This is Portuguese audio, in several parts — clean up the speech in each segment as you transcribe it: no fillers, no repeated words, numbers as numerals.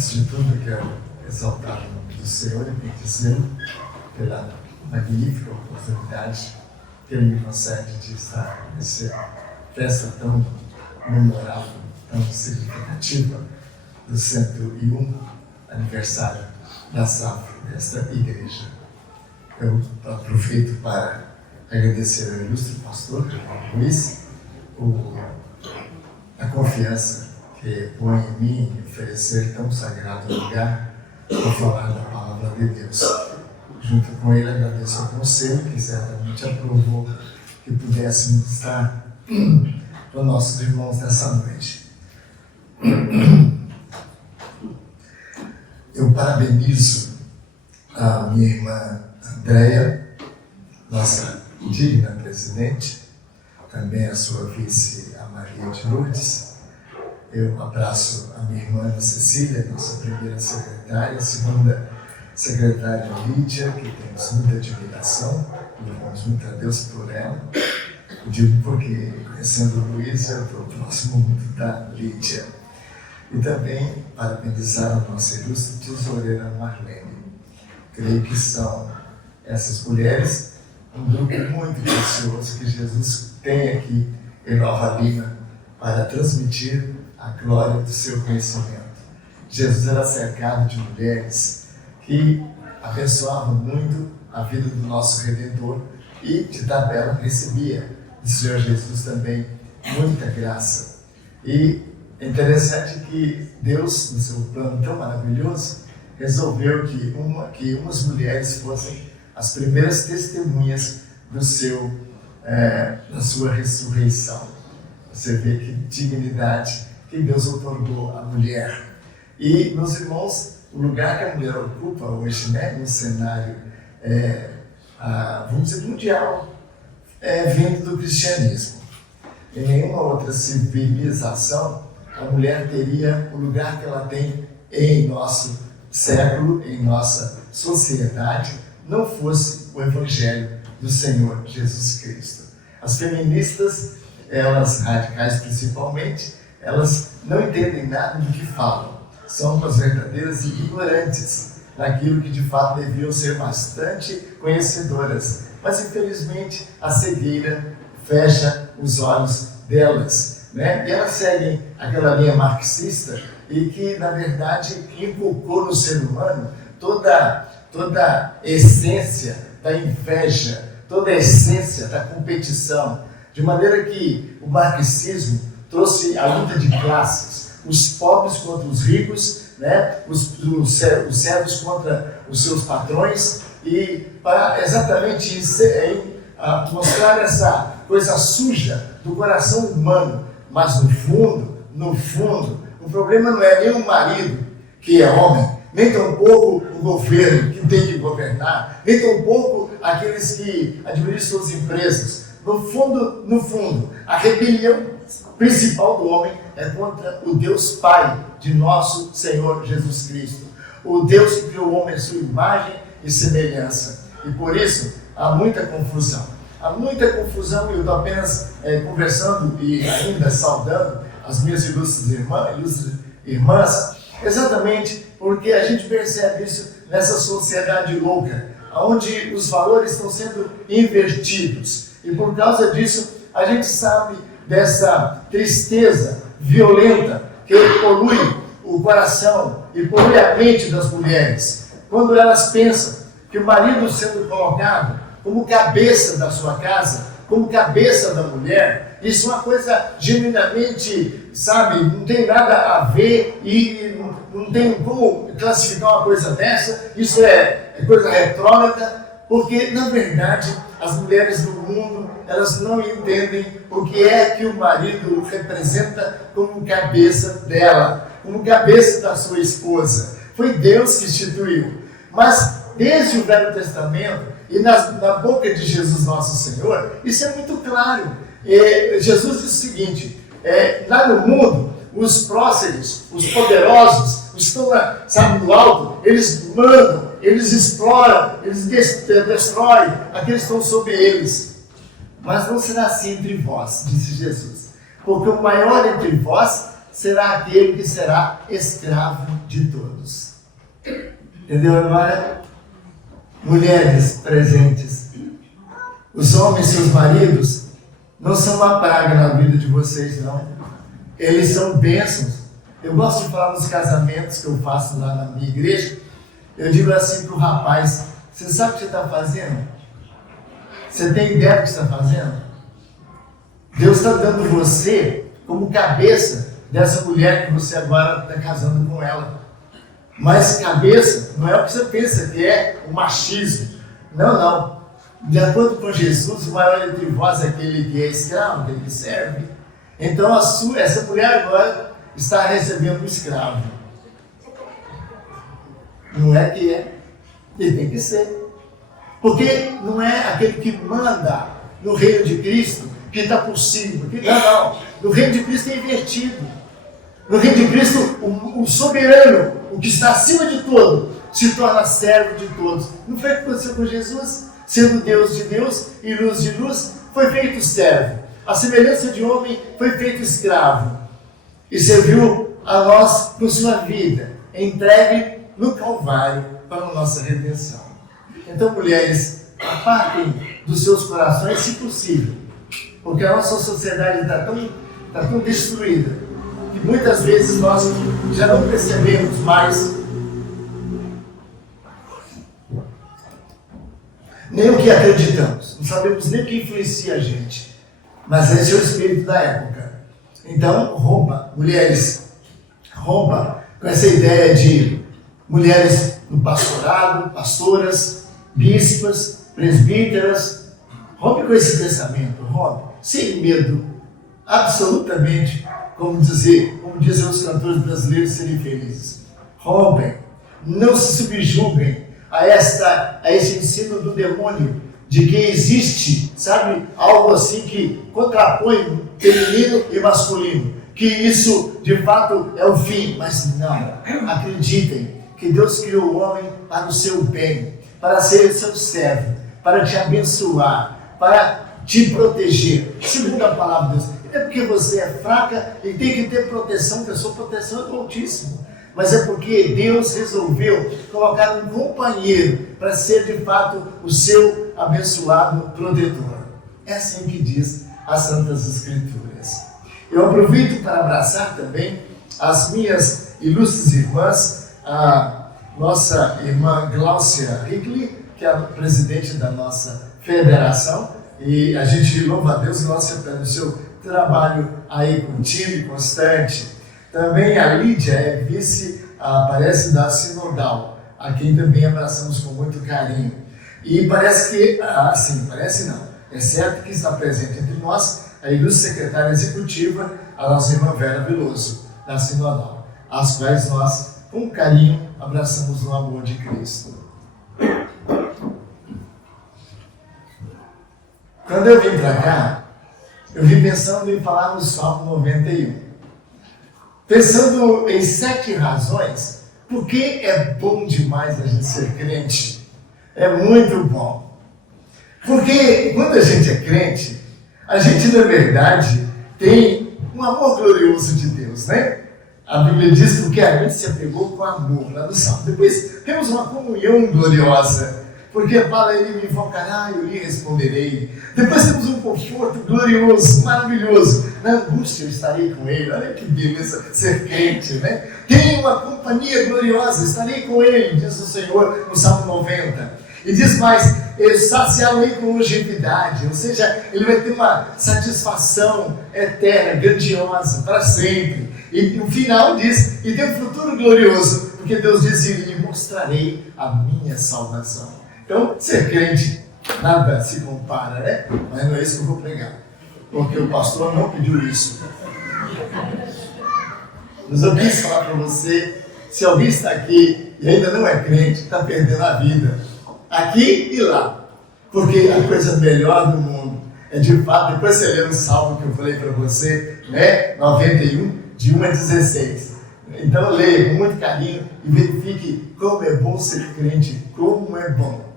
Antes de tudo, quero exaltar o nome do Senhor e bendizê-lo pela magnífica oportunidade que Ele me concede de estar nessa festa tão memorável, tão significativa do 101 aniversário da SAF, desta igreja. Eu aproveito para agradecer ao ilustre pastor Luiz a confiança que põe em mim em oferecer tão sagrado lugar para falar da palavra de Deus. Junto com ele, agradeço ao conselho que certamente aprovou que pudéssemos estar com nossos irmãos nessa noite. Eu parabenizo a minha irmã Andréia, nossa digna presidente, também a sua vice, a Maria de Lourdes. Eu abraço a minha irmã Ana Cecília, nossa primeira secretária, a segunda secretária Lídia, que temos muita admiração, louvamos muito a Deus por ela. Eu digo porque, conhecendo o Luiz, eu estou próximo muito da Lídia. E também parabenizar a nossa ilustre tesoureira Marlene. Creio que são essas mulheres um grupo muito precioso que Jesus tem aqui em Nova Lima para transmitir a glória do seu conhecimento. Jesus era cercado de mulheres que abençoavam muito a vida do nosso Redentor e de tabela recebia do Senhor Jesus também muita graça. E é interessante que Deus, no seu plano tão maravilhoso, resolveu que umas mulheres fossem as primeiras testemunhas da sua ressurreição. Você vê que dignidade que Deus otorgou à mulher. E, meus irmãos, o lugar que a mulher ocupa hoje, né, no cenário, vamos dizer, mundial, vindo do cristianismo. Em nenhuma outra civilização, a mulher teria o lugar que ela tem em nosso século, em nossa sociedade, não fosse o Evangelho do Senhor Jesus Cristo. As feministas, elas radicais principalmente, elas não entendem nada do que falam. São umas verdadeiras ignorantes daquilo que de fato deviam ser bastante conhecedoras. Mas infelizmente a cegueira fecha os olhos delas, né? E elas seguem aquela linha marxista e que na verdade inculcou no ser humano toda a essência da inveja, toda a essência da competição, de maneira que o marxismo trouxe a luta de classes, os pobres contra os ricos, né? os servos contra os seus patrões, e para exatamente isso, mostrar essa coisa suja do coração humano. Mas no fundo, o problema não é nem o marido que é homem, nem tampouco o governo que tem que governar, nem tampouco aqueles que administram as empresas. No fundo, a rebelião principal do homem é contra o Deus Pai de nosso Senhor Jesus Cristo. O Deus que criou o homem à sua imagem e semelhança. E por isso há muita confusão. Há muita confusão, e eu estou apenas conversando e ainda saudando as minhas ilustres irmãs, exatamente porque a gente percebe isso nessa sociedade louca, onde os valores estão sendo invertidos. E por causa disso, a gente sabe dessa tristeza violenta que polui o coração e polui a mente das mulheres, quando elas pensam que o marido sendo colocado como cabeça da sua casa, como cabeça da mulher, isso é uma coisa genuinamente, não tem nada a ver e não tem como classificar uma coisa dessa. Isso é coisa retrógrada, porque na verdade as mulheres do mundo, elas não entendem o que é que o marido representa como cabeça dela, como cabeça da sua esposa. Foi Deus que instituiu. Mas desde o Velho Testamento e na boca de Jesus nosso Senhor, isso é muito claro. Jesus diz o seguinte, lá no mundo, os próceres, os poderosos, os que estão no alto, eles mandam, eles exploram, eles destroem aqueles que estão sobre eles. Mas não será assim entre vós, disse Jesus, porque o maior entre vós será aquele que será escravo de todos. Entendeu agora? Mulheres presentes, os homens, seus maridos, não são uma praga na vida de vocês, não. Eles são bênçãos. Eu gosto de falar nos casamentos que eu faço lá na minha igreja. Eu digo assim para o rapaz: você sabe o que você está fazendo? Você tem ideia do que você está fazendo? Deus está dando você como cabeça dessa mulher que você agora está casando com ela. Mas cabeça não é o que você pensa que é o machismo. Não, não. De acordo com Jesus, o maior entre vós é aquele que é escravo, aquele que serve. Então essa mulher agora está recebendo um escravo. Não é que é. E tem que ser. Porque não é aquele que manda no reino de Cristo que está por cima. Não. No reino de Cristo é invertido. No reino de Cristo, o soberano, o que está acima de todo, se torna servo de todos. Não foi o que aconteceu com Jesus? Sendo Deus de Deus e luz de luz, foi feito servo. A semelhança de homem, foi feito escravo. E serviu a nós com sua vida, entregue no Calvário para a nossa redenção. Então, mulheres, apartem dos seus corações, se possível, porque a nossa sociedade está tão destruída, que muitas vezes nós já não percebemos mais nem o que acreditamos, não sabemos nem o que influencia a gente, mas esse é o espírito da época. Então, rompa, mulheres, rompa com essa ideia de mulheres no pastorado, pastoras, bispas, presbíteras, rompe com esse pensamento, rompe, sem medo, absolutamente, como dizem os cantores brasileiros, serem felizes. Rompem, não se subjuguem a esse ensino do demônio, de que existe, sabe, algo assim que contrapõe feminino e masculino, que isso de fato é o fim, mas não, acreditem que Deus criou o homem para o seu bem, para ser seu servo, para te abençoar, para te proteger, segundo a palavra de Deus. Não é porque você é fraca e tem que ter proteção, que a sua proteção é do Altíssimo, mas é porque Deus resolveu colocar um companheiro para ser de fato o seu abençoado protetor. É assim que diz as Santas Escrituras. Eu aproveito para abraçar também as minhas ilustres irmãs, a nossa irmã Gláucia Higley, que é a presidente da nossa federação, e a gente louva a Deus, Gláucia, pelo seu trabalho aí contínuo e constante. Também a Lídia é vice, parece, da Sinodal, a quem também abraçamos com muito carinho. E parece que, parece não, é certo que está presente entre nós a ilustre secretária executiva, a nossa irmã Vera Veloso, da Sinodal, as quais nós, com carinho, abraçamos no amor de Cristo. Quando eu vim para cá, eu vim pensando em falar no Salmo 91. Pensando em 7 razões por que é bom demais a gente ser crente. É muito bom. Porque quando a gente é crente, a gente, na verdade, tem um amor glorioso de Deus, né? A Bíblia diz que a gente se apegou com amor lá no Salmo. Depois temos uma comunhão gloriosa, porque fala, ele me invocará e eu lhe responderei. Depois temos um conforto glorioso, maravilhoso. Na angústia eu estarei com ele. Olha que beleza ser crente, né? Tem uma companhia gloriosa, estarei com ele, diz o Senhor no Salmo 90. E diz mais, eu saciarei com longevidade, ou seja, ele vai ter uma satisfação eterna, grandiosa, para sempre. E no final diz, e tem um futuro glorioso, porque Deus diz, e lhe mostrarei a minha salvação. Então, ser crente, nada se compara, né? Mas não é isso que eu vou pregar, porque o pastor não pediu isso. Mas eu quis falar para você, se alguém está aqui e ainda não é crente, está perdendo a vida. Aqui e lá, porque a coisa melhor do mundo é de fato, depois você lê o salmo que eu falei para você, né? 91, de 1 a 16. Então leia com muito carinho e verifique como é bom ser crente, como é bom.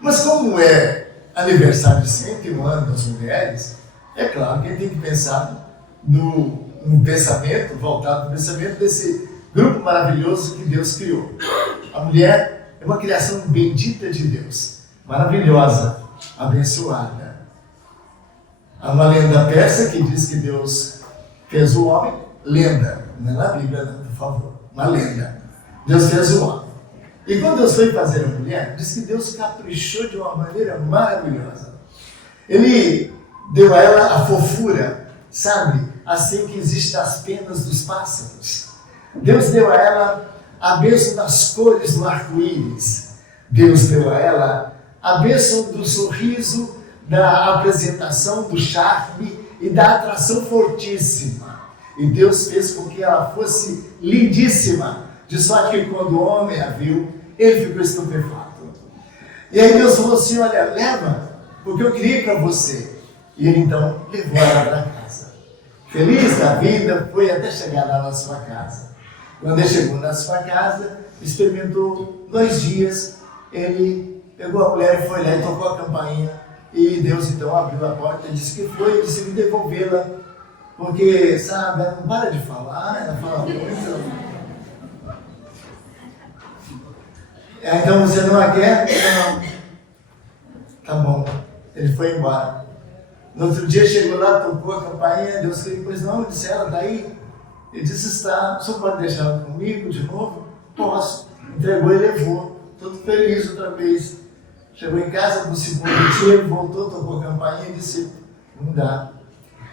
Mas como é aniversário de 101 anos das mulheres, é claro que a gente tem que pensar no um pensamento, voltado para o pensamento desse grupo maravilhoso que Deus criou. A mulher é uma criação bendita de Deus, maravilhosa, abençoada. Há uma lenda persa que diz que Deus fez o homem, lenda, não é na Bíblia, não, por favor, uma lenda. Deus fez o homem. E quando Deus foi fazer a mulher, diz que Deus caprichou de uma maneira maravilhosa. Ele deu a ela a fofura, sabe? Assim que existem as penas dos pássaros. Deus deu a ela a bênção das cores do arco-íris. Deus deu a ela a bênção do sorriso, da apresentação, do charme e da atração fortíssima. E Deus fez com que ela fosse lindíssima, de sorte que quando o homem a viu, ele ficou estupefato. E aí Deus falou assim, olha, leva, porque eu criei para você. E ele então levou ela para casa. Feliz da vida, foi até chegar lá na sua casa. Quando ele chegou na sua casa, experimentou 2 dias, ele pegou a mulher e foi lá e tocou a campainha. E Deus então abriu a porta e disse que foi, e disse que devolvê-la. Porque, sabe, ela não para de falar, ela fala muito. Então você não a quer? Não. Tá bom. Ele foi embora. No outro dia chegou lá, tocou a campainha, Deus falou, pois não, ele disse, ela está aí? Ele disse, está, o senhor pode deixar ela comigo de novo? Posso. Entregou e levou, todo feliz outra vez. Chegou em casa no segundo dia, ele voltou, tocou a campainha e disse, não dá.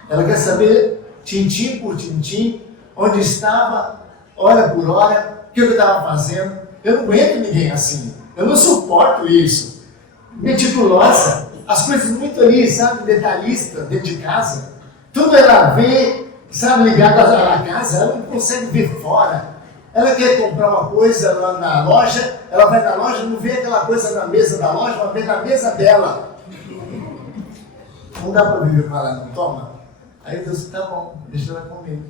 Ela quer saber, tintim por tintim, onde estava, hora por hora, o que eu estava fazendo. Eu não aguento ninguém assim, eu não suporto isso. Meticulosa, as coisas muito ali, sabe, detalhista, dentro de casa. Tudo ela vê, sabe, ligado à casa, ela não consegue ver fora. Ela quer comprar uma coisa lá na loja, ela vai na loja, não vê aquela coisa na mesa da loja, ela vê na mesa dela. Não dá para viver com ela, não toma? Aí Deus disse, tá bom, deixa ela comigo.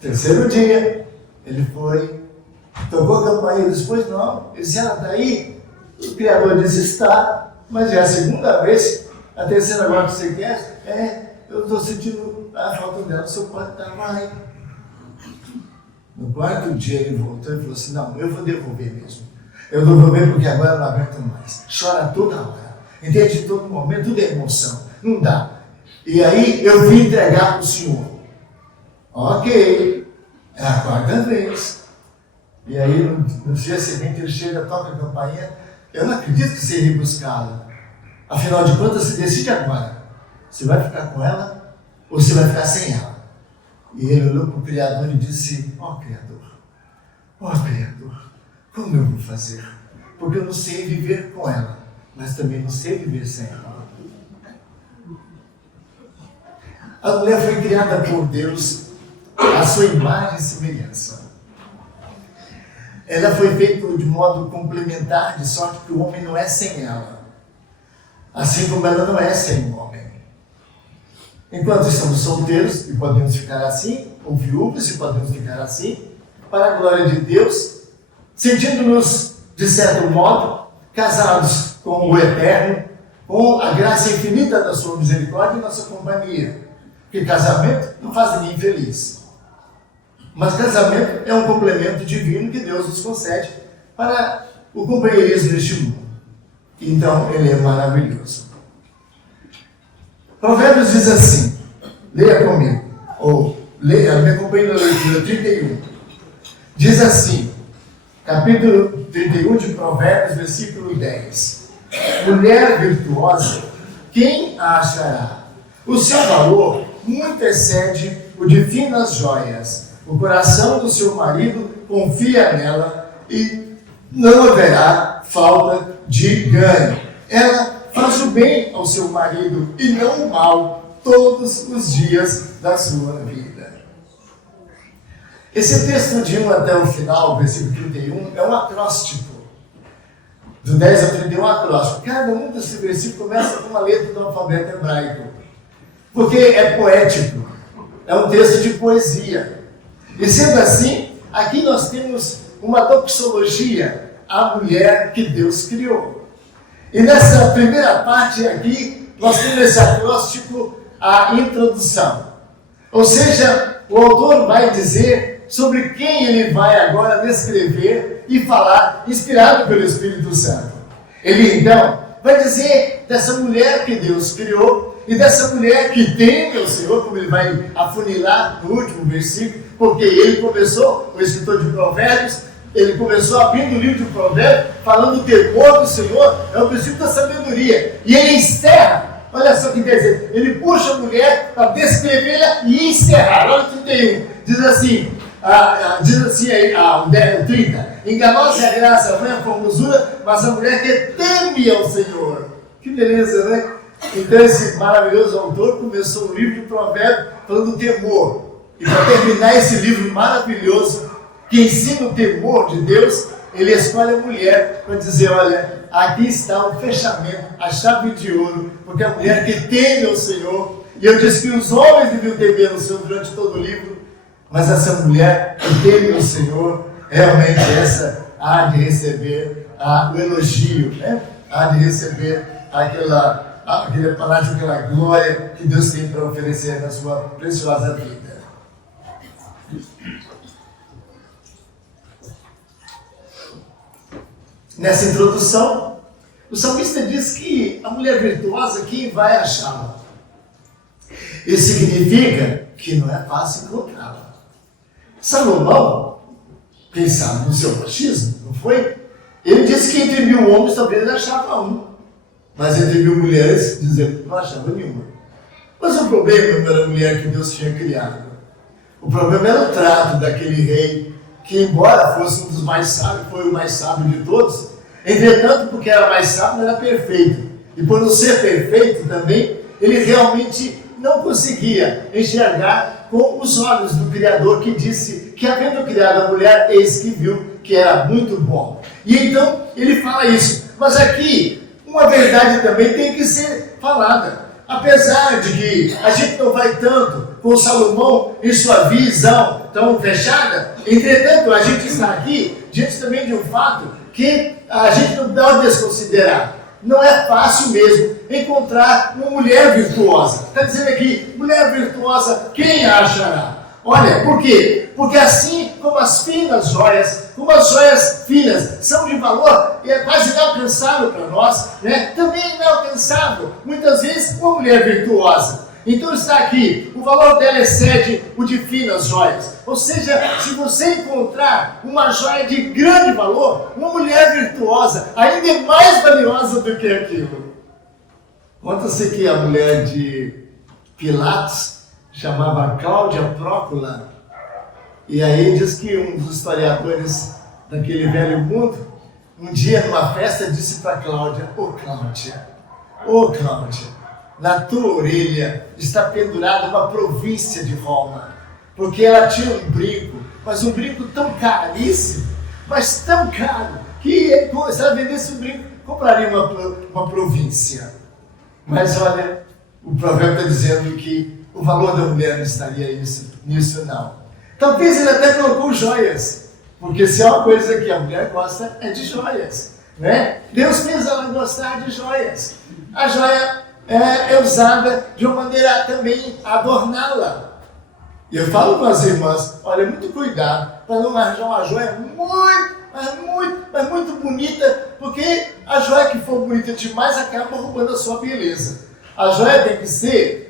Terceiro dia, ele foi, tocou a campainha, disse, pois não, ele disse, ela está aí? O Criador disse, está, mas é a segunda vez, a terceira agora que você quer, eu estou sentindo a falta dela, o senhor pode estar lá. No 4º dia ele voltou e falou assim, não, eu vou devolver mesmo. Eu vou devolver porque agora eu não aguento mais. Chora toda hora, entende? Todo momento, tudo é emoção, não dá. E aí eu vim entregar para o senhor. Ok, é a 4ª vez. E aí no dia seguinte ele chega, toca a campainha, eu não acredito que você iria buscá-la. Afinal de contas, você decide agora. Você vai ficar com ela ou você vai ficar sem ela? E ele olhou para o Criador e disse, ó Criador, como eu vou fazer? Porque eu não sei viver com ela, mas também não sei viver sem ela. A mulher foi criada por Deus à sua imagem e semelhança. Ela foi feita de modo complementar, de sorte que o homem não é sem ela. Assim como ela não é sem o homem. Enquanto estamos solteiros, e podemos ficar assim, ou viúvos, e podemos ficar assim, para a glória de Deus, sentindo-nos, de certo modo, casados com o Eterno, com a graça infinita da sua misericórdia e nossa companhia. Porque casamento não faz ninguém feliz. Mas casamento é um complemento divino que Deus nos concede para o companheirismo neste mundo. Então, ele é maravilhoso. Provérbios diz assim, leia comigo, ou leia, me acompanhe na leitura 31. Diz assim, capítulo 31 de Provérbios, versículo 10. Mulher virtuosa, quem a achará? O seu valor muito excede o de finas joias. O coração do seu marido confia nela e não haverá falta de ganho. Ela faz o bem ao seu marido e não o mal todos os dias da sua vida. Esse texto de 1 até o final, versículo 31, é um acróstico. Do 10 ao 31 é um acróstico. Cada um desses versículos começa com uma letra do alfabeto hebraico. Porque é poético. É um texto de poesia. E sendo assim, aqui nós temos uma doxologia à mulher que Deus criou. E nessa primeira parte aqui, nós temos esse acróstico, a introdução. Ou seja, o autor vai dizer sobre quem ele vai agora descrever e falar, inspirado pelo Espírito Santo. Ele então vai dizer dessa mulher que Deus criou e dessa mulher que teme ao Senhor, como ele vai afunilar no último versículo, porque ele começou, o escritor de Provérbios, ele começou abrindo o livro de Provérbios, falando do temor do Senhor, é o princípio da sabedoria. E ele encerra, olha só o que quer dizer, ele puxa a mulher para descrevê-la e encerrar. Olha o 31, diz assim aí, o 30, enganosa é a graça, não é a formosura, mas a mulher que teme ao Senhor. Que beleza, né? Então esse maravilhoso autor começou o livro de Provérbios falando do temor. E para terminar esse livro maravilhoso, que ensina o temor de Deus, ele escolhe a mulher para dizer, olha, aqui está o fechamento, a chave de ouro, porque a mulher que teme ao Senhor, e eu disse que os homens deviam temer ao Senhor durante todo o livro, mas essa mulher que teme ao Senhor, realmente essa há de receber o elogio, né? Há de receber aquele palácio, aquela glória que Deus tem para oferecer na sua preciosa vida. Nessa introdução, o salmista diz que a mulher virtuosa, quem vai achá-la? Isso significa que não é fácil encontrá-la. Salomão, quem sabe no seu machismo, não foi? Ele disse que entre 1000 homens talvez ele achava um, mas entre 1000 mulheres, dizendo que não achava nenhuma. Mas o problema não era a mulher que Deus tinha criado. O problema era o trato daquele rei, que embora fosse um dos mais sábios, foi o mais sábio de todos, entretanto, porque era mais sábio, não era perfeito. E por não ser perfeito também, ele realmente não conseguia enxergar com os olhos do Criador, que disse que, havendo criado a mulher, eis que viu que era muito bom. E então ele fala isso. Mas aqui, uma verdade também tem que ser falada. Apesar de que a gente não vai tanto com Salomão em sua visão tão fechada, entretanto, a gente está aqui diante também de um fato que a gente não pode desconsiderar. Não é fácil mesmo encontrar uma mulher virtuosa. Está dizendo aqui, mulher virtuosa, quem a achará? Olha, por quê? Porque assim como as finas joias, como as joias finas são de valor e é quase inalcançável para nós, né? Também é inalcançável, muitas vezes, uma mulher virtuosa. Então está aqui, o valor dela excede o de finas joias. Ou seja, se você encontrar uma joia de grande valor, uma mulher virtuosa, ainda é mais valiosa do que aquilo. Conta-se que a mulher de Pilatos chamava Cláudia Prócula, e aí diz que um dos historiadores daquele velho mundo, um dia numa festa disse para Cláudia, ô Cláudia, na tua orelha está pendurada uma província de Roma, porque ela tinha um brinco, mas um brinco tão caríssimo, mas tão caro, que se ela vendesse um brinco, compraria uma província. Mas olha, o provérbio está dizendo que o valor da mulher não estaria nisso não. Talvez ele até colocou joias, porque se é uma coisa que a mulher gosta é de joias, né? Deus fez ela gostar de joias. A joia é usada de uma maneira também a adorná-la. E eu falo para as irmãs, olha, muito cuidado para não arranjar uma joia muito bonita, porque a joia que for bonita demais acaba roubando a sua beleza. A joia tem que ser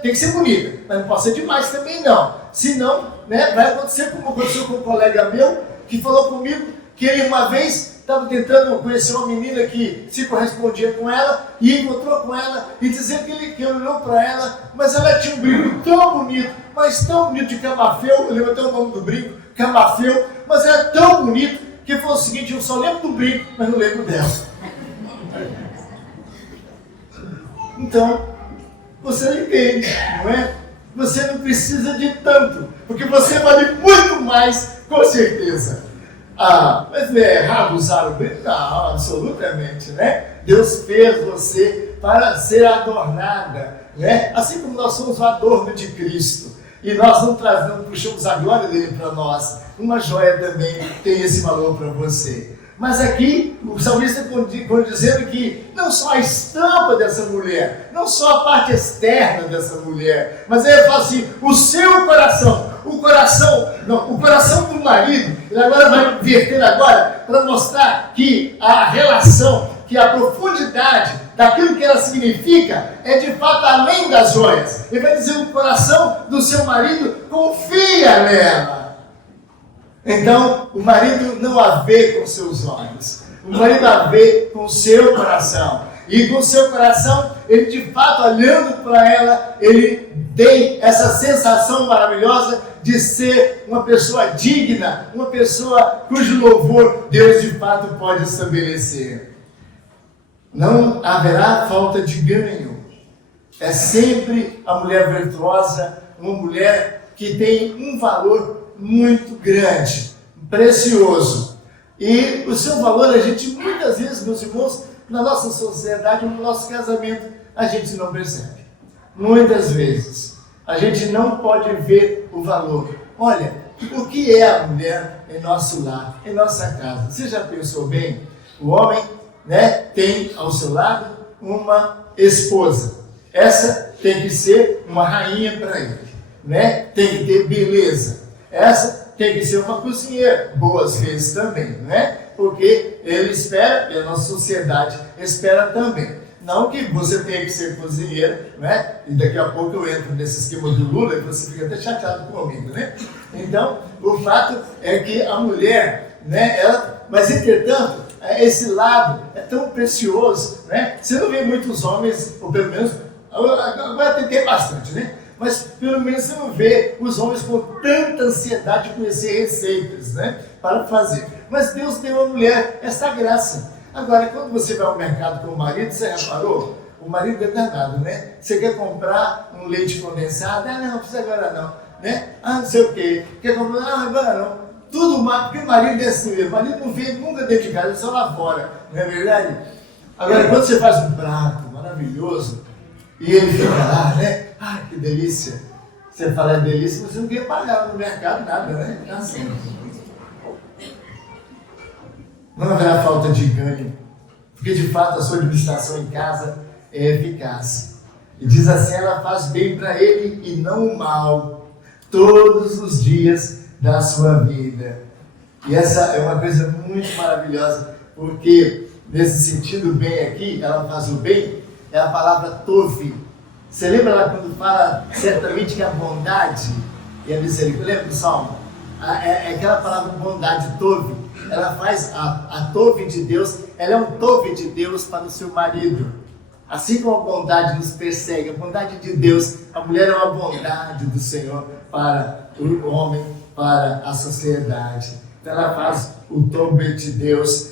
tem que ser bonita, mas não pode ser demais também não. Senão, né, vai acontecer como aconteceu com um colega meu, que falou comigo que ele uma vez estava tentando conhecer uma menina que se correspondia com ela, e encontrou com ela, e dizendo que ele olhou para ela, mas ela tinha um brinco tão bonito, mas tão bonito de camafeu, eu lembro até o nome do brinco, camafeu, mas era tão bonito, que ele falou o seguinte, eu só lembro do brinco, mas não lembro dela. Então, você não entende, não é? Você não precisa de tanto, porque você vale muito mais, com certeza. Mas não é errado usar o brinco? Não, absolutamente, né? Deus fez você para ser adornada, né? Assim como nós somos o adorno de Cristo, e nós não puxamos a glória dele para nós, uma joia também tem esse valor para você. Mas aqui o salmista está dizendo que não só a estampa dessa mulher, não só a parte externa dessa mulher, mas ele fala assim, o seu coração, o coração do marido. Ele agora vai inverter agora para mostrar que a relação, que a profundidade daquilo que ela significa é de fato além das joias. Ele vai dizer, o coração do seu marido confia nela. Então, o marido não a vê com seus olhos, o marido a vê com o seu coração. E com o seu coração, ele de fato, olhando para ela, ele tem essa sensação maravilhosa de ser uma pessoa digna, uma pessoa cujo louvor Deus de fato pode estabelecer. Não haverá falta de ganho. É sempre a mulher virtuosa, uma mulher que tem um valor muito grande, precioso. E o seu valor, a gente muitas vezes, meus irmãos, na nossa sociedade, no nosso casamento, a gente não percebe. Muitas vezes, a gente não pode ver o valor. Olha, o que é a mulher em nosso lar, em nossa casa? Você já pensou bem? O homem, tem ao seu lado uma esposa. Essa tem que ser uma rainha para ele, Tem que ter beleza. Essa tem que ser uma cozinheira, boas vezes também, Porque ele espera, e a nossa sociedade espera também. Não que você tenha que ser cozinheira, E daqui a pouco eu entro nesse esquema do Lula e você fica até chateado comigo, Então, o fato é que a mulher, mas entretanto, esse lado é tão precioso, Você não vê muitos homens, ou pelo menos, agora tem bastante, Mas pelo menos você não vê os homens com tanta ansiedade de conhecer receitas, para fazer. Mas Deus deu à mulher essa graça. Agora, quando você vai ao mercado com o marido, você reparou? O marido é danado, Você quer comprar um leite condensado? Ah, não precisa agora não, Ah, não sei o quê. Quer comprar? Ah, agora não. Tudo mais, porque o marido é assim mesmo. O marido não vem nunca dentro de casa, é só lá fora, não é verdade? Agora, quando você faz um prato maravilhoso, e ele fica lá, Ai, que delícia. Você fala, é delícia, você não quer pagar no mercado nada, É assim. Não haverá falta de ganho, porque de fato a sua administração em casa é eficaz. E diz assim, ela faz bem para ele e não o mal, todos os dias da sua vida. E essa é uma coisa muito maravilhosa, porque nesse sentido bem aqui, ela faz o bem, é a palavra tov. Você lembra lá quando fala certamente que a bondade e a misericórdia, lembra do Salmo? É aquela palavra bondade, tov. Ela faz a tov de Deus, ela é um tov de Deus para o seu marido. Assim como a bondade nos persegue, a bondade de Deus, a mulher é uma bondade do Senhor para o homem, para a sociedade. Então ela faz o tov de Deus,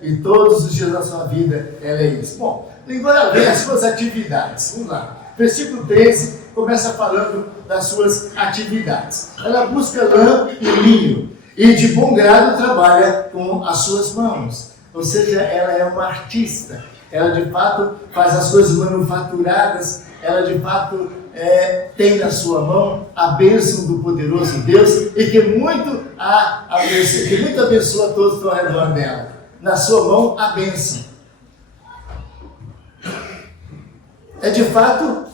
E todos os dias da sua vida ela é isso. Bom, agora vem as suas atividades. Vamos lá. Versículo 13 começa falando das suas atividades. Ela busca lã e linho e de bom grado trabalha com as suas mãos. Ou seja, ela é uma artista. Ela de fato faz as coisas manufaturadas. Ela de fato tem na sua mão a bênção do poderoso Deus e que muito abençoa todos que estão ao redor dela. Na sua mão a bênção. É de fato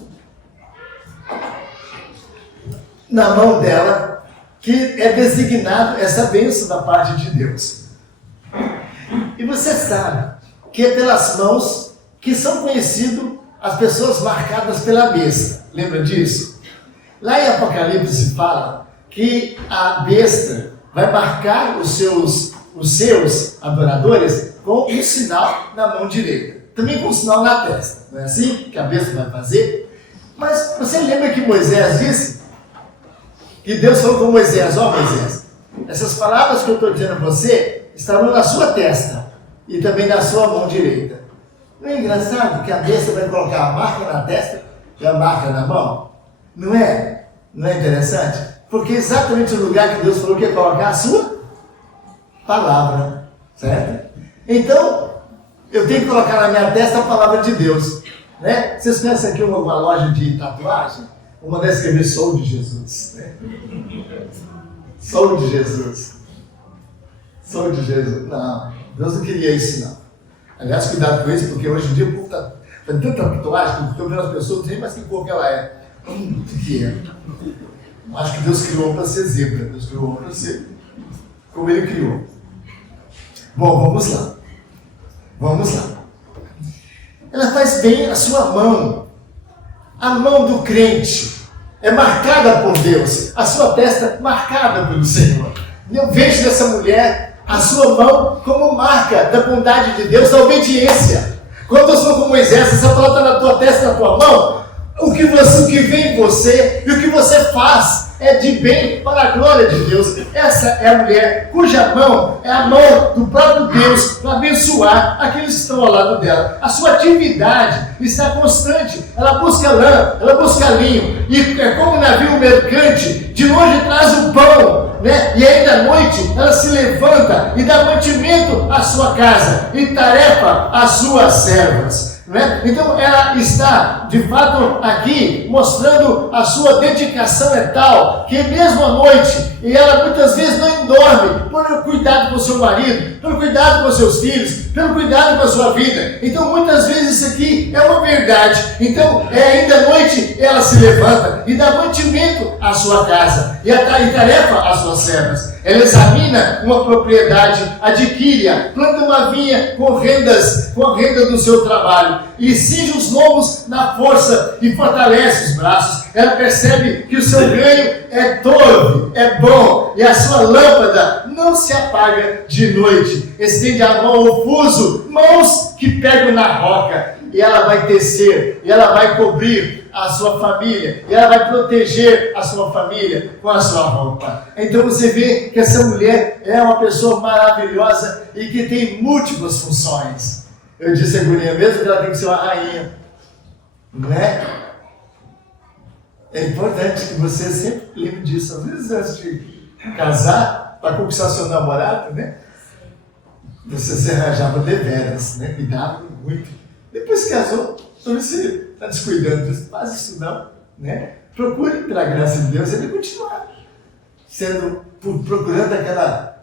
na mão dela que é designado essa bênção da parte de Deus. E você sabe que é pelas mãos que são conhecidas as pessoas marcadas pela besta. Lembra disso? Lá em Apocalipse fala que a besta vai marcar os seus adoradores com um sinal na mão direita. Também com um sinal na testa. Não é assim que a besta vai fazer? Mas você lembra que Moisés disse? Que Deus falou com Moisés, Moisés, essas palavras que eu estou dizendo a você estarão na sua testa e também na sua mão direita. Não é engraçado que a besta vai colocar a marca na testa e a marca na mão? Não é? Não é interessante? Porque exatamente o lugar que Deus falou que ia colocar a sua palavra, certo? Então, eu tenho que colocar na minha testa a palavra de Deus, Vocês conhecem aqui uma loja de tatuagem? Uma delas escreveu Sou de Jesus, Sou de Jesus. Sou de Jesus. Não, Deus não queria isso, não. Aliás, cuidado com isso, porque hoje em dia o povo está tanta tatuagem, que estou vendo as pessoas, não sei mais que cor que ela é. O que é? Acho que Deus criou para ser zebra, Deus criou para ser como Ele criou. Bom, vamos lá. Vamos lá. Ela faz bem a sua mão. A mão do crente é marcada por Deus. A sua testa marcada pelo Senhor. E eu vejo nessa mulher a sua mão como marca da bondade de Deus, da obediência. Quando eu sou com Moisés, essa palavra está na tua testa, na tua mão, o que vem em você e o que você faz é de bem para a glória de Deus. Essa é a mulher cuja mão é a mão do próprio Deus para abençoar aqueles que estão ao lado dela. A sua atividade está constante. Ela busca lã, ela busca linho. E é como um navio mercante, de longe traz o pão, né? E ainda à noite ela se levanta e dá mantimento à sua casa e tarefa às suas servas. Então ela está de fato aqui mostrando a sua dedicação é tal que mesmo à noite, e ela muitas vezes não dorme pelo cuidado com o seu marido, pelo cuidado com os seus filhos, pelo cuidado com a sua vida. Então muitas vezes isso aqui é uma verdade. Então ainda à noite ela se levanta e dá mantimento à sua casa e tarefa às suas servas. Ela examina uma propriedade, adquire-a, planta uma vinha com a renda do seu trabalho e cinge os lombos na força e fortalece os braços. Ela percebe que o seu ganho é torve, é bom, e a sua lâmpada não se apaga de noite. Estende a mão ao fuso, mãos que pegam na roca, e ela vai tecer, e ela vai cobrir a sua família, e ela vai proteger a sua família com a sua roupa. Então você vê que essa mulher é uma pessoa maravilhosa e que tem múltiplas funções. Eu disse a guria mesmo que ela tem que ser uma rainha, não é? É importante que você sempre lembre disso. Às vezes antes de casar, para conquistar seu namorado, né? Você se arranjava deveras, né? Cuidava muito. Depois que casou, você está descuidando disso, faz isso não, né? Procure, pela graça de Deus, ele continuar procurando aquela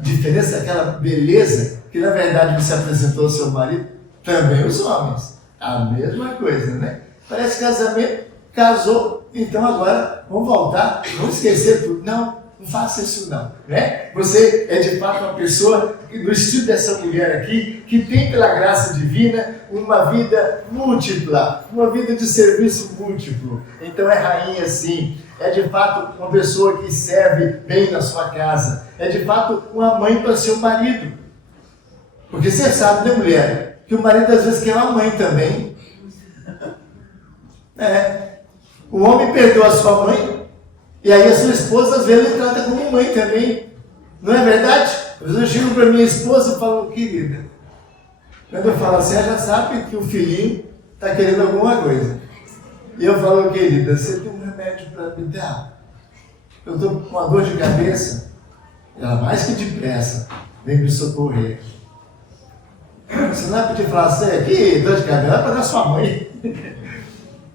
diferença, aquela beleza que na verdade você apresentou ao seu marido. Também os homens, a mesma coisa, né? Parece casamento, casou, então agora vamos voltar, vamos esquecer tudo. Não faça isso não, né? Você é de fato uma pessoa, no estilo dessa mulher aqui, que tem pela graça divina uma vida múltipla, uma vida de serviço múltiplo. Então é rainha sim, é de fato uma pessoa que serve bem na sua casa, é de fato uma mãe para seu marido. Porque você sabe, né, mulher, que o marido às vezes quer uma mãe também. O homem perdeu a sua mãe, e aí a sua esposa às vezes ele trata como mãe também. Não é verdade? Às vezes eu chego para minha esposa e falo, querida, quando eu falo assim, ela já sabe que o filhinho está querendo alguma coisa. E eu falo, querida, você tem um remédio para me dar? Eu estou com uma dor de cabeça. Ela mais que depressa vem me socorrer. Você não vai pedir falar assim, que dor de cabeça, vai para sua mãe.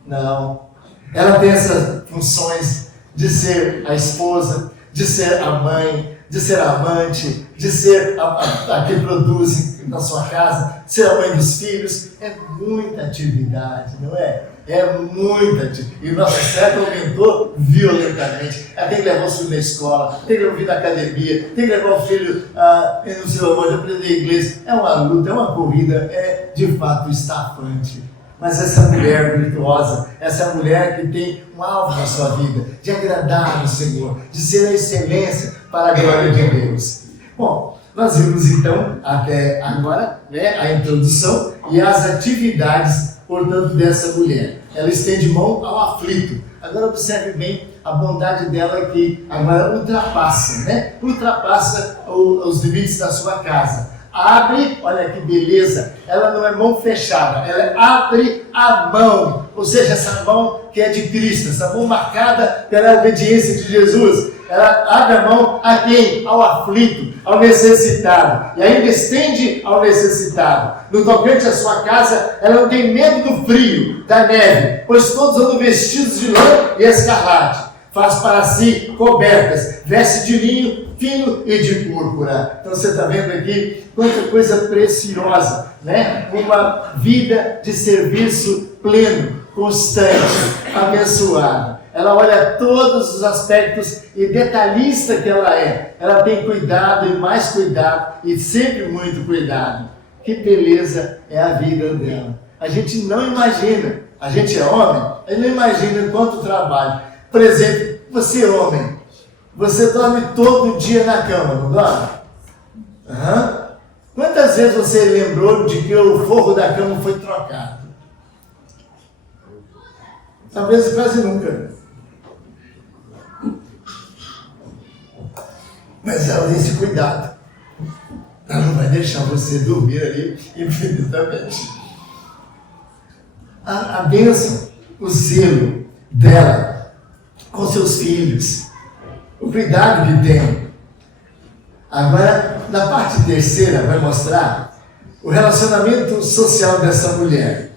Não. Ela tem essas funções de ser a esposa, de ser a mãe, de ser a amante, de ser a que produz na sua casa, de ser a mãe dos filhos. É muita atividade, não é? É muita atividade. E o nosso século aumentou violentamente. Ela tem que levar o filho na escola, tem que levar o filho na academia, tem que levar o filho no seu amor, aprender inglês. É uma luta, é uma corrida, é de fato estafante. Mas essa mulher virtuosa, essa mulher que tem um alvo na sua vida, de agradar ao Senhor, de ser a excelência para a glória de Deus. Bom, nós vimos então até agora, né, a introdução e as atividades, portanto, dessa mulher. Ela estende mão ao aflito. Agora observe bem a bondade dela que agora ultrapassa, né? Ultrapassa os limites da sua casa. Abre, olha que beleza, ela não é mão fechada, ela abre a mão, ou seja, essa mão que é de Cristo, essa mão marcada pela obediência de Jesus. Ela abre a mão a quem? Ao aflito, ao necessitado, e ainda estende ao necessitado. No tocante à sua casa, ela não tem medo do frio, da neve, pois todos andam vestidos de lã e escarlate. Faz para si cobertas, veste de linho, fino e de púrpura. Então você está vendo aqui quanta coisa preciosa, né? Uma vida de serviço pleno, constante, abençoada. Ela olha todos os aspectos e detalhista que ela é. Ela tem cuidado e mais cuidado e sempre muito cuidado. Que beleza é a vida dela. A gente não imagina, a gente é homem, a gente não imagina quanto trabalho. Por exemplo, você homem, você dorme todo dia na cama, não dorme? Uhum. Quantas vezes você lembrou de que o forro da cama foi trocado? Talvez quase nunca. Mas ela tem esse cuidado. Ela não vai deixar você dormir ali infinitamente. A bênção, o zelo dela com seus filhos, o cuidado que tem. Agora, na parte terceira, vai mostrar o relacionamento social dessa mulher.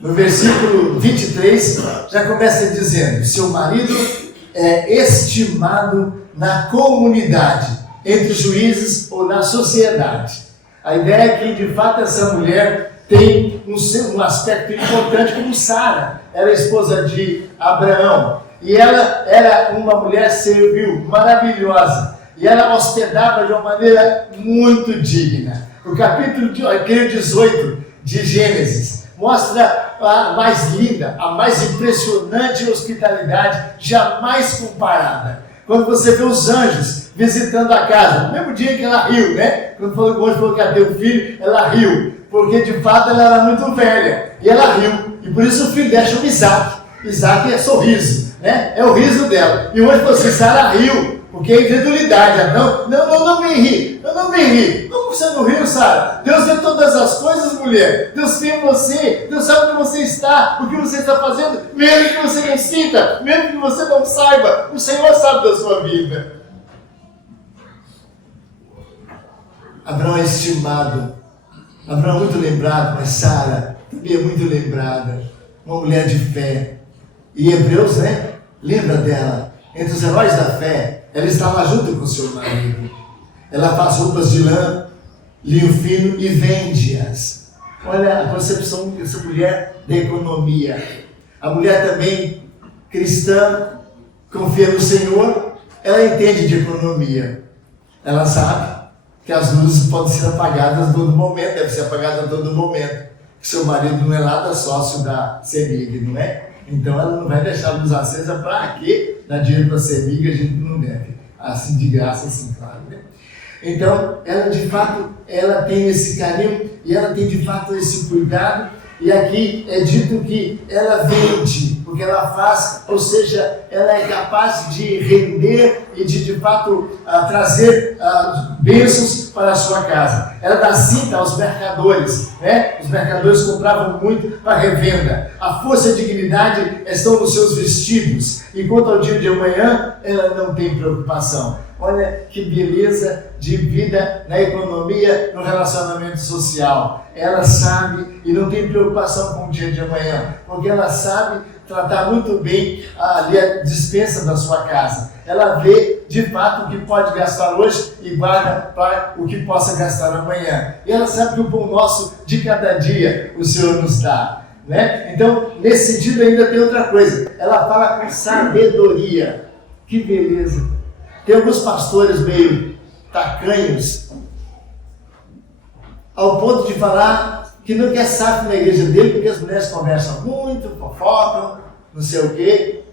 No versículo 23, já começa dizendo: seu marido é estimado na comunidade, entre os juízes ou na sociedade. A ideia é que, de fato, essa mulher tem um aspecto importante, como Sara era esposa de Abraão. E ela era uma mulher servil, maravilhosa. E ela hospedava de uma maneira muito digna. O capítulo 18 de Gênesis mostra a mais linda, a mais impressionante hospitalidade jamais comparada. Quando você vê os anjos visitando a casa, no mesmo dia que ela riu, né? Quando o anjo falou que ia ter um filho, ela riu. Porque de fato ela era muito velha. E ela riu. E por isso o filho dela chama Isaac. Isaac é sorriso, né? É o riso dela. E o anjo falou assim: Sara riu. Porque é incredulidade. Não me ri. Eu não me ri. Como você não riu, Sara? Deus vê todas as coisas, mulher. Deus vê você. Deus sabe onde você está, o que você está fazendo, mesmo que você não sinta, mesmo que você não saiba. O Senhor sabe da sua vida. Abraão é estimado. Abraão é muito lembrado, mas Sara também é muito lembrada. Uma mulher de fé. E Hebreus, né? Lembra dela. Entre os heróis da fé, ela está lá junto com o seu marido. Ela faz roupas de lã, linho fino e vende-as. Olha a concepção dessa mulher da economia. A mulher também cristã, confia no Senhor, ela entende de economia. Ela sabe que as luzes podem ser apagadas a todo momento, deve ser apagada a todo momento. Que seu marido não é nada sócio da CEMIG, não é? Então ela não vai deixar a luz acesa para quê? Dar dinheiro para a CEMIG, a gente não deve. Assim, de graça, assim, claro, né? Então, ela de fato, ela tem esse carinho e ela tem de fato esse cuidado. E aqui é dito que ela vende, porque ela faz, ou seja, ela é capaz de render e de fato trazer bênçãos para a sua casa. Ela dá cinta aos mercadores, né? Os mercadores compravam muito para revenda. A força e a dignidade estão nos seus vestidos. E quanto ao dia de amanhã, ela não tem preocupação. Olha que beleza de vida na economia, no relacionamento social. Ela sabe e não tem preocupação com o dia de amanhã, porque ela sabe tratar muito bem ali a despensa da sua casa. Ela vê de fato o que pode gastar hoje e guarda para o que possa gastar amanhã. E ela sabe que o pão nosso de cada dia o Senhor nos dá, né? Então, nesse sentido ainda tem outra coisa. Ela fala com sabedoria. Que beleza! Tem alguns pastores meio tacanhos, ao ponto de falar que não quer saco na igreja dele, porque as mulheres conversam muito, fofocam, não sei o quê.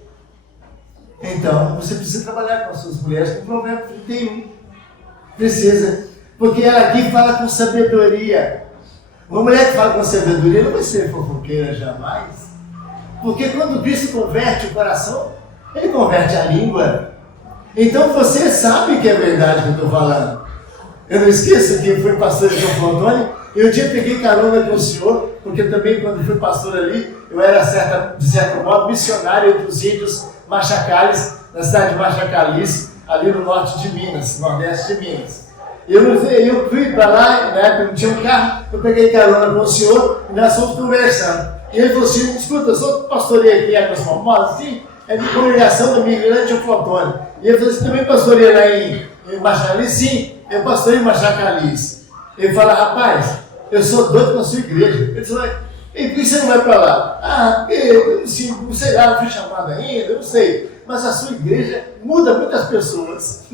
Então, você precisa trabalhar com as suas mulheres com o Provérbio 31. Precisa. Porque ela aqui fala com sabedoria. Uma mulher que fala com sabedoria não vai ser fofoqueira jamais. Porque quando Cristo converte o coração, ele converte a língua. Então você sabe que é verdade que eu estou falando. Eu não esqueço que eu fui pastor de São Antônio e um dia peguei carona com o senhor, porque também quando fui pastor ali, eu era de certo modo missionário entre os índios Machacales, na cidade de Machacalice, ali no norte de Minas, nordeste de Minas. Eu fui para lá, na época não tinha um carro, eu peguei carona com o senhor e nós fomos conversando. E ele falou assim: escuta, eu sou pastoreio aqui em Águas Formosas, sim? É de congregação do Migrante Antônio. E ele falou assim: também pastoreia lá em Em Machacaliz? Sim, eu pastorei em Machacaliz. Ele fala, rapaz, eu sou doido com a sua igreja. Ele falou, e por que você não vai para lá? Ah, porque, sei lá, não fui chamado ainda, eu não sei. Mas a sua igreja muda muitas pessoas.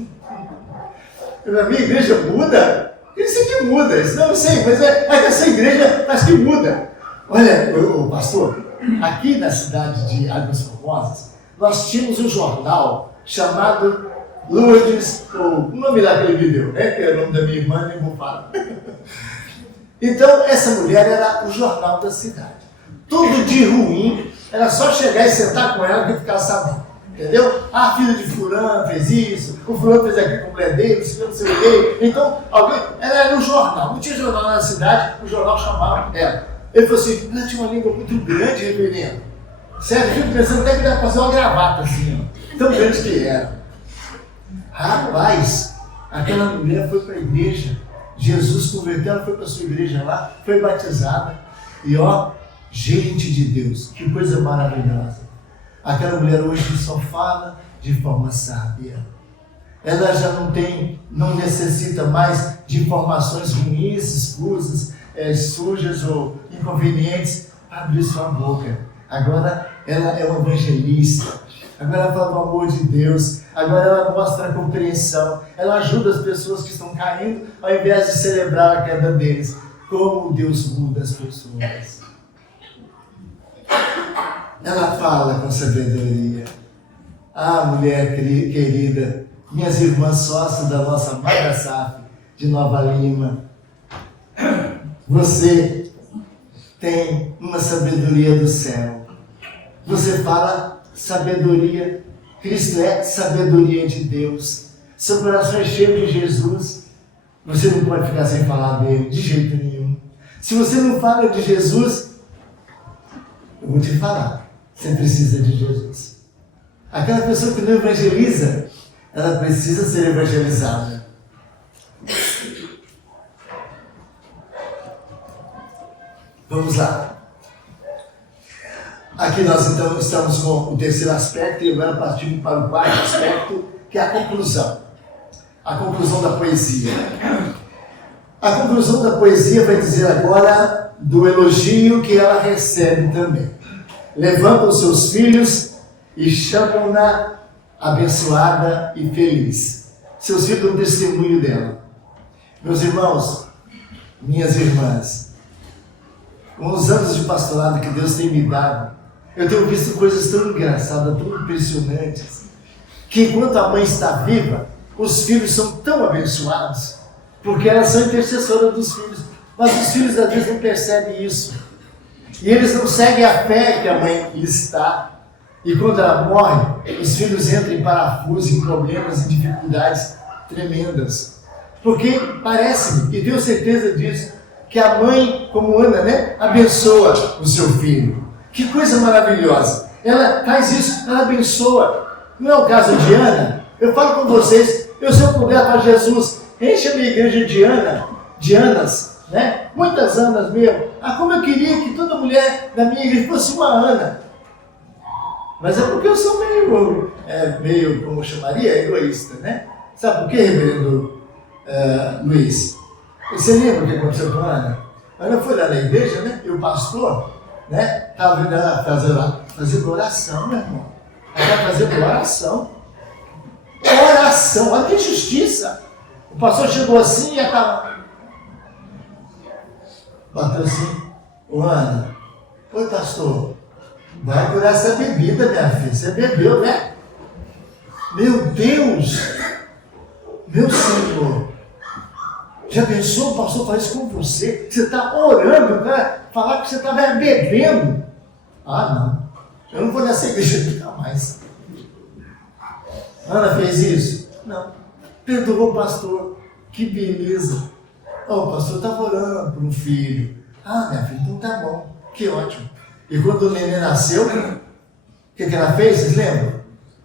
A minha igreja muda? Isso que muda, isso não sei, mas é que essa igreja acho que muda. Olha, pastor, aqui na cidade de Águas Formosas, nós tínhamos um jornal chamado Lourdes, o nome lá que ele me deu, né? Que é o nome da minha irmã, nem vou falar. Então, essa mulher era o jornal da cidade. Tudo de ruim, era só chegar e sentar com ela que ficava sabendo. Entendeu? Ah, a filha de fulano fez isso, o fulano fez aquilo com o mulher dele, não sei o quê. Então, ela era no jornal, não tinha jornal na cidade, o jornal chamava ela. Ele falou assim, ela tinha uma língua muito grande, reverendo. Sério, eu fico pensando até que dá pra fazer uma gravata assim, ó, tão grande que era. Rapaz, aquela mulher foi para a igreja, Jesus converteu, ela foi para a sua igreja lá, foi batizada, e ó, gente de Deus, que coisa maravilhosa. Aquela mulher hoje só fala de forma sábia. Ela já não necessita mais de informações ruins, escusas, sujas ou inconvenientes para abrir sua boca. Agora ela é uma evangelista. Agora ela fala do amor de Deus. Agora ela mostra a compreensão. Ela ajuda as pessoas que estão caindo ao invés de celebrar a queda deles. Como Deus muda as pessoas. Ela fala com sabedoria. Ah, mulher querida, minhas irmãs sócias da nossa amada SAF de Nova Lima, você tem uma sabedoria do céu. Você fala sabedoria, Cristo é sabedoria de Deus. Seu coração é cheio de Jesus. Você não pode ficar sem falar dele, de jeito nenhum. Se você não fala de Jesus, eu vou te falar. Você precisa de Jesus. Aquela pessoa que não evangeliza, ela precisa ser evangelizada. Vamos lá. Aqui nós então estamos com o terceiro aspecto e agora partimos para o quarto aspecto, que é a conclusão. A conclusão da poesia. A conclusão da poesia vai dizer agora do elogio que ela recebe também. Levanta os seus filhos e chamam-na abençoada e feliz. Seus filhos dão testemunho dela. Meus irmãos, minhas irmãs, com os anos de pastorado que Deus tem me dado, eu tenho visto coisas tão engraçadas, tão impressionantes, que enquanto a mãe está viva, os filhos são tão abençoados, porque elas são intercessoras dos filhos, mas os filhos às vezes não percebem isso. E eles não seguem a fé que a mãe está. E quando ela morre, os filhos entram em parafuso, em problemas, em dificuldades tremendas. Porque parece-me, e tenho certeza disso, que a mãe, como Ana, né, abençoa o seu filho. Que coisa maravilhosa. Ela faz isso, ela abençoa. Não é o caso de Ana? Eu falo com vocês, se eu puder para Jesus, enche a minha igreja de Anas, né? Muitas Anas mesmo. Ah, como eu queria que toda mulher da minha igreja fosse uma Ana. Mas é porque eu sou meio, como eu chamaria, egoísta, né? Sabe por quê, reverendo Luiz? Você lembra o que aconteceu com a Ana? A Ana foi lá na igreja, né? E o pastor, né? Estava vendo ela fazendo oração, meu irmão. Ela estava fazendo oração. Oração, olha que injustiça. O pastor chegou assim e ela estava... Bateu assim, Ana, oi pastor, vai curar essa bebida, minha filha, você bebeu, né? Meu Deus, meu Senhor, já pensou o pastor fazer isso com você? Você está orando, para falar que você estava bebendo? Ah não, eu não vou nessa igreja nunca mais. Ana fez isso? Não, perdoou o pastor, que beleza. O pastor estava orando por um filho. Ah, minha filha, então tá bom. Que ótimo. E quando o neném nasceu, o que ela fez? Vocês lembram?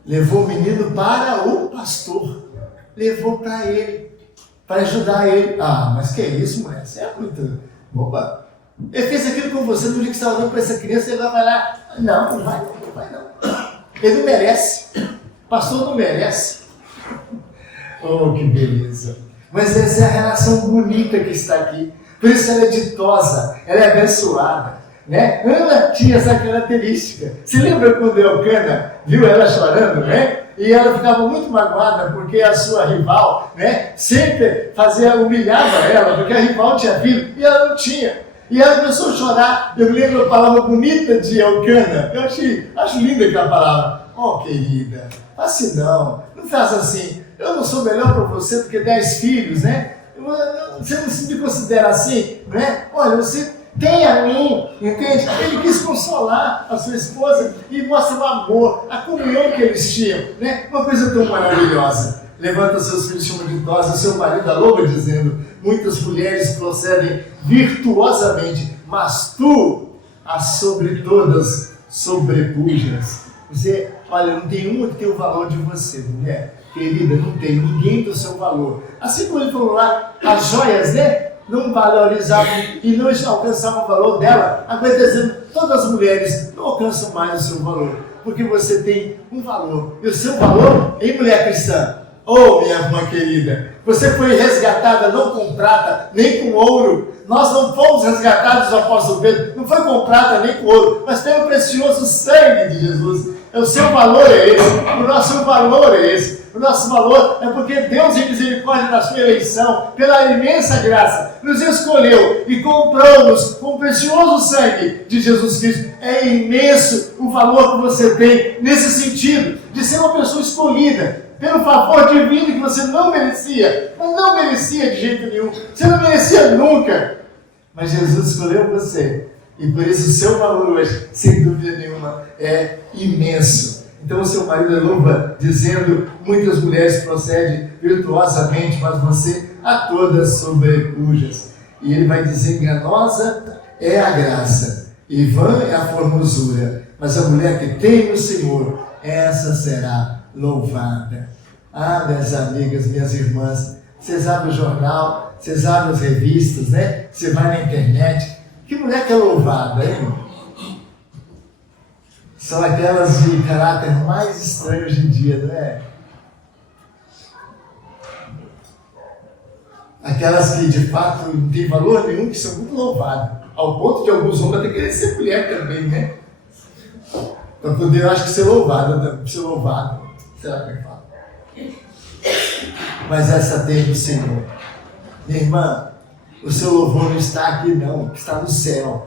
Levou o menino para o pastor. Levou para ele. Para ajudar ele. Ah, mas que é isso, mulher? Você é muito... Opa. Ele fez aquilo com você no dia que você estava dando para essa criança, ele vai falar, não vai não. Ele não merece. O pastor não merece. Oh, que beleza! Mas essa é a relação bonita que está aqui. Por isso ela é ditosa, ela é abençoada. Né? Ana tinha essa característica. Se lembra quando Elcana viu ela chorando, né? E ela ficava muito magoada porque a sua rival, né, sempre humilhava ela, porque a rival tinha filho e ela não tinha. E ela começou a chorar. Eu me lembro a palavra bonita de Elcana. Eu acho linda aquela palavra. Oh, querida, assim não faça assim. Eu não sou melhor para você do que 10 filhos, né? Você não se me considera assim, né? Olha, você tem a mim, entende? Ele quis consolar a sua esposa e mostra o amor, a comunhão que eles tinham, né? Uma coisa tão maravilhosa. Levanta seus filhos, chama de idosa, seu marido a louva, dizendo: muitas mulheres procedem virtuosamente, mas tu as sobre todas sobrepujas. Você, olha, não tem uma que tem o valor de você, mulher. Querida, não tem ninguém do seu valor. Assim como ele falou lá, as joias, né? Não valorizavam e não alcançavam o valor dela. Agora está dizendo, todas as mulheres não alcançam mais o seu valor, porque você tem um valor. E o seu valor, em mulher cristã, oh, minha irmã querida, você foi resgatada não com prata, nem com ouro. Nós não fomos resgatados, o apóstolo Pedro, não foi com prata nem com ouro, mas pelo precioso sangue de Jesus. O seu valor é esse, o nosso valor é esse. O nosso valor é porque Deus, em misericórdia da sua eleição, pela imensa graça, nos escolheu e comprou-nos com o precioso sangue de Jesus Cristo. É imenso o valor que você tem nesse sentido, de ser uma pessoa escolhida pelo favor divino que você não merecia, mas não merecia de jeito nenhum, você não merecia nunca. Mas Jesus escolheu você e por isso o seu valor hoje, sem dúvida nenhuma, é imenso. Então o seu marido é louva, dizendo, muitas mulheres procedem virtuosamente, mas você a todas sobrepujas. E ele vai dizer, enganosa é a graça, e vã é a formosura, mas a mulher que tem o Senhor, essa será louvada. Ah, minhas amigas, minhas irmãs, vocês abrem o jornal, vocês abrem as revistas, né? Você vai na internet, que mulher que é louvada, hein? São aquelas de caráter mais estranho hoje em dia, não é? Aquelas que de fato não tem valor nenhum, que são muito louvadas. Ao ponto de alguns homens até querer ser mulher também, né? Para poder, eu acho que ser louvada também, ser louvado. Será que eu falo? Mas essa tem do Senhor. Minha irmã, o seu louvor não está aqui não, está no céu.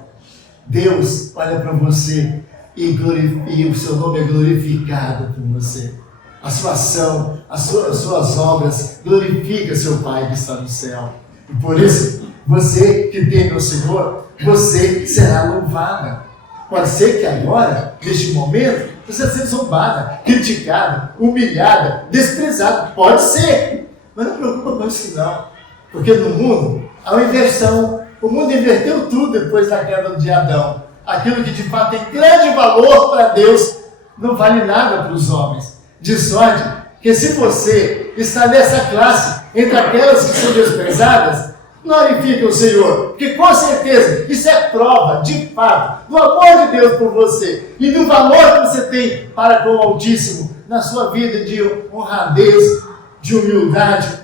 Deus olha para você e o seu nome é glorificado por você. A sua ação, as suas obras, glorifica seu Pai que está no céu. E por isso, você que tem o Senhor, você será louvada. Pode ser que agora, neste momento, você seja zombada, criticada, humilhada, desprezada. Pode ser. Mas não preocupa com isso não. Porque no mundo, há uma inversão. O mundo inverteu tudo depois da queda de Adão. Aquilo que de fato tem grande valor para Deus, não vale nada para os homens. De sorte que se você está nessa classe, entre aquelas que são desprezadas, glorifique o Senhor, porque com certeza isso é prova, de fato, do amor de Deus por você e do valor que você tem para com o Altíssimo na sua vida de honradez, de humildade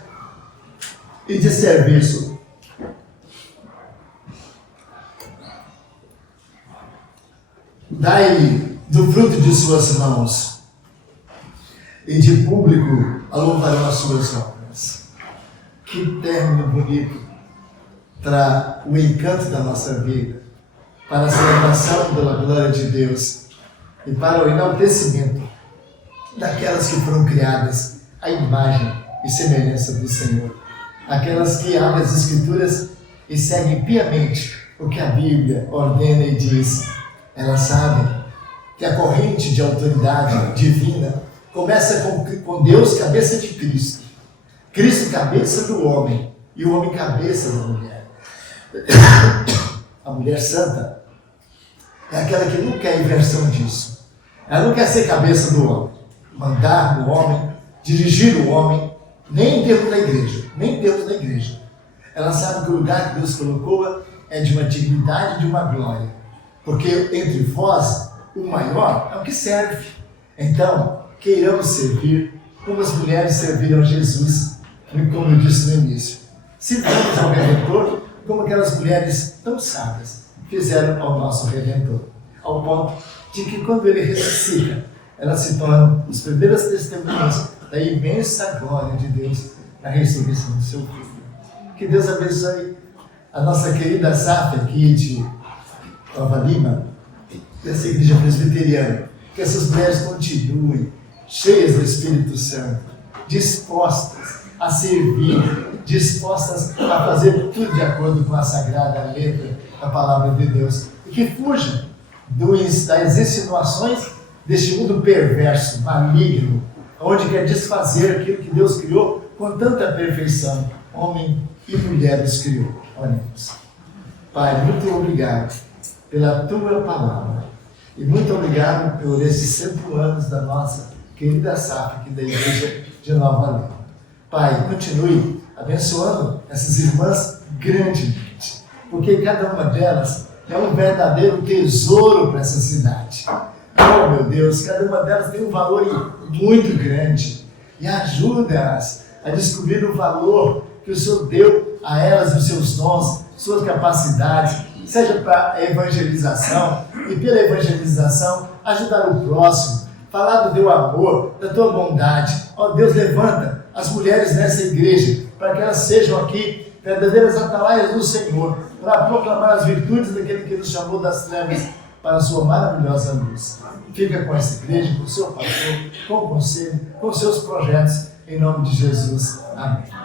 e de serviço. Dai do fruto de suas mãos, e de público louvarão as suas obras. Que término bonito para o encanto da nossa vida, para a celebração pela glória de Deus e para o enaltecimento daquelas que foram criadas à imagem e semelhança do Senhor. Aquelas que abrem as Escrituras e seguem piamente o que a Bíblia ordena e diz. Elas sabem que a corrente de autoridade divina começa com Deus, cabeça de Cristo. Cristo, cabeça do homem, e o homem, cabeça da mulher. A mulher santa é aquela que não quer inversão disso. Ela não quer ser cabeça do homem, mandar no homem, dirigir o homem, nem dentro da igreja, nem dentro da igreja. Ela sabe que o lugar que Deus colocou é de uma dignidade e de uma glória. Porque entre vós, o maior é o que serve. Então, queiramos servir como as mulheres serviram Jesus. como eu disse no início. Sirvamos ao Redentor como aquelas mulheres tão sábias fizeram ao nosso Redentor, ao ponto de que quando ele ressuscita, elas se tornam as primeiras testemunhas da imensa glória de Deus na ressurreição do seu Filho. Que Deus abençoe a nossa querida SAF aqui de Nova Lima, dessa igreja presbiteriana. Que essas mulheres continuem cheias do Espírito Santo, dispostas a servir, dispostas a fazer tudo de acordo com a sagrada letra da palavra de Deus. E que fujam das insinuações deste mundo perverso, maligno, onde quer desfazer aquilo que Deus criou com tanta perfeição. Homem e mulher os criou. Oremos. Pai, muito obrigado pela Tua palavra. E muito obrigado por esses 100 anos da nossa querida SAF aqui da Igreja de Nova Lima. Pai, continue abençoando essas irmãs grandemente, porque cada uma delas é um verdadeiro tesouro para essa cidade. Oh, meu Deus, cada uma delas tem um valor muito grande e ajuda-as a descobrir o valor que o Senhor deu a elas, os seus dons, suas capacidades, seja para a evangelização e pela evangelização ajudar o próximo, falar do teu amor, da tua bondade. Ó Deus, levanta as mulheres nessa igreja para que elas sejam aqui verdadeiras atalaias do Senhor, para proclamar as virtudes daquele que nos chamou das trevas para a sua maravilhosa luz. Fica com essa igreja, com o seu pastor, com o conselho, com os seus projetos, em nome de Jesus. Amém.